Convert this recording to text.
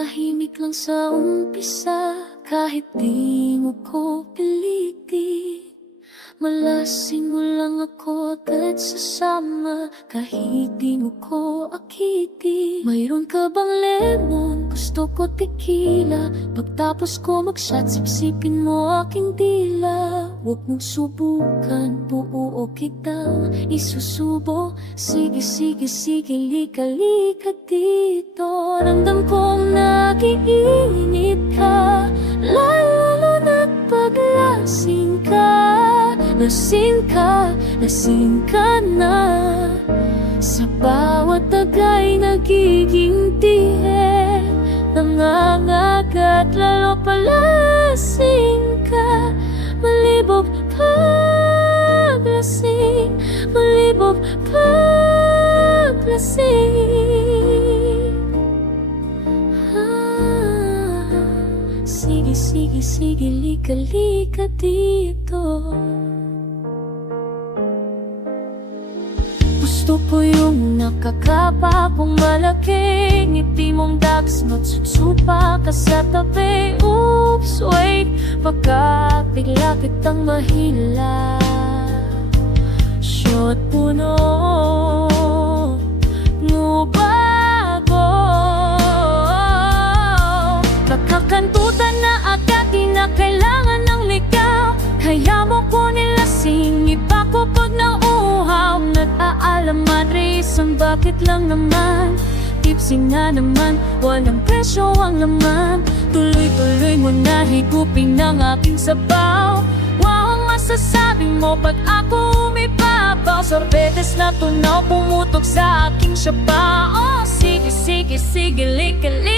tahimik lang sa umpisa, kahit di mo ko pilitin. Malasing mo lang ako agad sasama, kahit di mo ko akitin. Mayroon ka bang lemon? Gusto ko tequila. Pagtapos ko mag-shot, sipsipin mo aking dila. Huwag mong subukan, buo kitang isusubo. Sige, sige, sige, lika, lika dito. Ramdam kong nagiinit ka, lalo na't paglasing ka. Lasing ka na. Sa bawat tagay nagiging tihe, nangangagat lalo palasing ka. Malibog paglasing, malibog paglasing. Sige, sige, sige, lika, lika dito. Gusto ko yung nakakapakong malaki, ngiti mong dagsnot, sutsupa ka sa tabi. Oops, wait, baka bigla kitang mahila. Shot puno, ngubago. Nakakantutan na agad, di na kailangan ng ligaw. Kaya mo ko nilasing, iba ko pag nauhaw. Nag-aalaman, reason bakit lang naman. Tipsy nga naman, walang presyo ang laman. Tuloy-tuloy mo na higupin ng aking sabaw. Wow ang masasabi mo pag ako umibabaw. Sorbetes na tunaw pumutok sa aking sapa. Oh, sige, sige, sige, lika, lika.